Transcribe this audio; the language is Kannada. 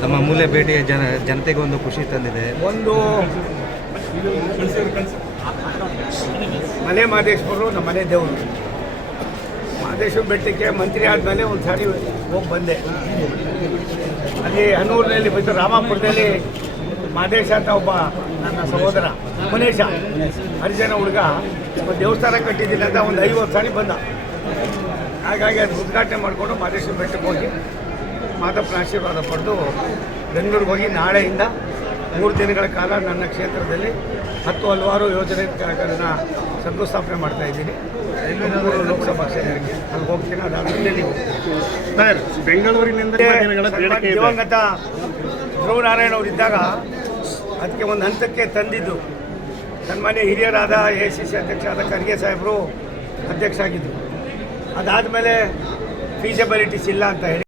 ತಮ್ಮ ಅಮೂಲ್ಯ ಭೇಟಿಯ ಜನತೆಗೆ ಒಂದು ಖುಷಿ ತಂದಿದೆ. ಒಂದು ಮಲೆ ಮಹದೇಶ್ವರರು ನಮ್ಮ ಮನೆ ದೇವರು. ಮಹದೇಶ್ವರ ಬೆಟ್ಟಕ್ಕೆ ಮಂತ್ರಿ ಆದಮೇಲೆ ಒಂದು ಸಾರಿ ಹೋಗಿ ಬಂದೆ. ಅಲ್ಲಿ ಹನ್ನೂರಿನಲ್ಲಿ ಬಂದು ರಾಮಾಪುರದಲ್ಲಿ ಮಹದೇಶ ಅಂತ ಒಬ್ಬ ನನ್ನ ಸಹೋದರ ಮನೇಶ ಹರಿಜನ ಹುಡುಗ ಒಂದು ದೇವಸ್ಥಾನ ಕಟ್ಟಿದ್ದೀನಿ ಅಂತ ಒಂದು 50 ಸಾರಿ ಬಂದ. ಹಾಗಾಗಿ ಅದು ಉದ್ಘಾಟನೆ ಮಾಡಿಕೊಂಡು ಮಹದೇಶ್ವರ ಬೆಟ್ಟಕ್ಕೆ ಹೋಗಿ ಮಾದಪ್ಪನ ಆಶೀರ್ವಾದ ಪಡೆದು ಬೆಂಗಳೂರಿಗೆ ಹೋಗಿ ನಾಳೆಯಿಂದ 3 ದಿನಗಳ ಕಾಲ ನನ್ನ ಕ್ಷೇತ್ರದಲ್ಲಿ 10 ಹಲವಾರು ಯೋಜನೆಗಳನ್ನು ಶಂಕುಸ್ಥಾಪನೆ ಮಾಡ್ತಾಯಿದ್ದೀನಿ. ಲೋಕಸಭಾ ಕ್ಷೇತ್ರಕ್ಕೆ ಅಲ್ಲಿ ಹೋಗ್ತೀನಿ. ಅದಾದಮೇಲೆ ನೀವು ಸರ್ ಬೆಂಗಳೂರಿನಿಂದ ದಿವಂಗತ ಧ್ರುವನಾರಾಯಣ ಅವರು ಇದ್ದಾಗ ಅದಕ್ಕೆ ಒಂದು ಹಂತಕ್ಕೆ ತಂದಿದ್ದು. ಸನ್ಮಾನ್ಯ ಹಿರಿಯರಾದ ACC ಅಧ್ಯಕ್ಷ ಆದ ಖರ್ಗೆ ಸಾಹೇಬರು ಅಧ್ಯಕ್ಷ ಆಗಿದ್ದರು. ಅದಾದಮೇಲೆ ಫೀಸಿಬಿಲಿಟೀಸ್ ಇಲ್ಲ ಅಂತ ಹೇಳಿ